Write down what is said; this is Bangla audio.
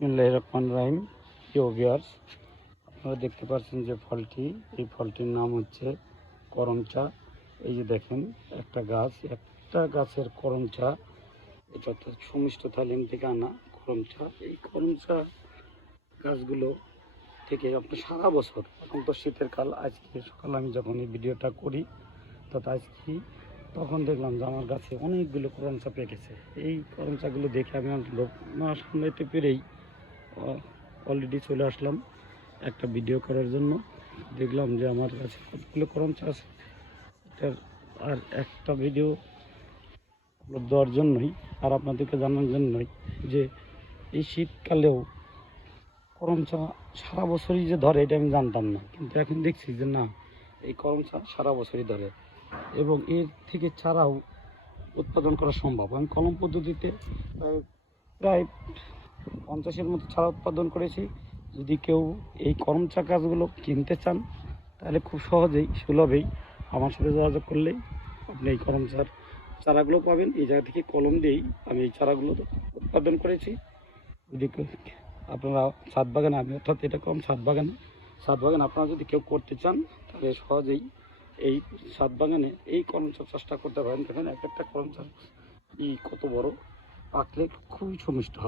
বিসমিল্লাহির রহমানির রহিম। প্রিয় ভিউয়ার্স, আপনারা দেখতে পাচ্ছেন যে ফলটি, এই ফলটির নাম হচ্ছে করম চা। এই যে দেখেন একটা গাছের করম চা। এটা তো সুমিষ্ট থাইল্যান্ড থেকে আনা করম চা। এই করম চা গাছগুলো থেকে আপনি সারা বছর, এখন তো শীতের কাল, আজকে সকালে আমি যখন এই ভিডিওটা করি তখন দেখলাম যে আমার গাছে অনেকগুলো করম চা পেকেছে। এই করম চাগুলো দেখে আমি আমার সামনে পেরেই অলরেডি চলে আসলাম একটা ভিডিও করার জন্য। দেখলাম যে আমার কাছে কতগুলো করম চা আছে, এটার আর একটা ভিডিও আপলোড দেওয়ার জন্যই আর আপনাদেরকে জানানোর জন্যই যে এই শীতকালেও করম চা সারা বছরই যে ধরে এটা আমি জানতাম না, কিন্তু এখন দেখছি যে না, এই করম চা সারা বছরই ধরে এবং এর থেকে চারাও উৎপাদন করা সম্ভব। আমি কলম পদ্ধতিতে প্রায় 50-এর মতো চারা উৎপাদন করেছি। যদি কেউ এই করম চা গাছগুলো কিনতে চান তাহলে খুব সহজেই সুলভেই আমার সাথে যোগাযোগ করলেই আপনি এই করম চার চারাগুলো পাবেন। এই জায়গা থেকে কলম দিয়েই আমি এই চারাগুলো উৎপাদন করেছি। যদি আপনারা ছাদ বাগানে, আমি অর্থাৎ এটা কম ছাদ বাগান আপনারা যদি কেউ করতে চান তাহলে সহজেই এই ছাদ বাগানে এই করম চা চাষটা করতে পারেন। দেখেন এক একটা করম চা কত বড়, পাকলে খুবই সুমিষ্ট হয়।